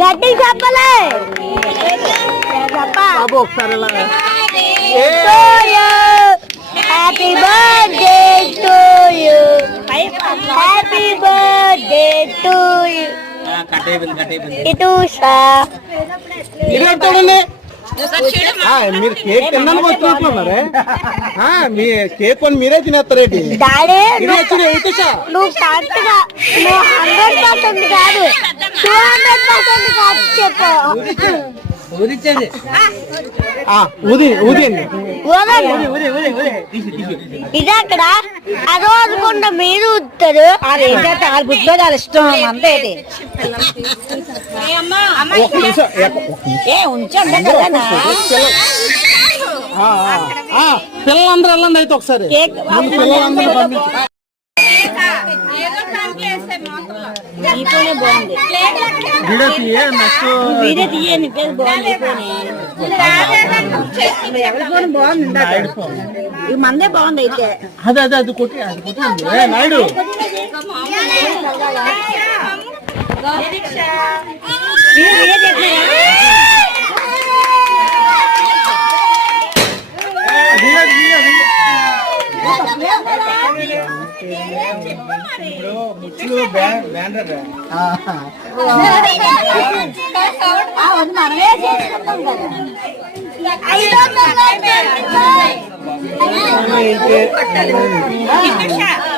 గట్టి చెప్పలే బాబు ఒకసారి happy birthday to you happy birthday to you ఇటుషా మీరు కేక్ తిన్నాను వచ్చినట్లున్నారే మీ కేక్ కొని మీరే తినేస్తారేంటి డాడీ నువ్వు కరెక్ట్ గా నువ్వు 100% కాదు 200% కాదు చెప్పు ఇది అక్కడ ఆ రోజు కొండ మీరు ఊతారు బుద్ధో చాలా ఇష్టం అంతే ఉంచండి కదా పిల్లలందరూ వెళ్ళండి అయితే ఒకసారి పిల్లలందరూ పంపించు బాగుంది ఈ మందే బాగుంది అయితే అదే అది కొట్టి నాయుడు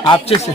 ఆప్ చేసి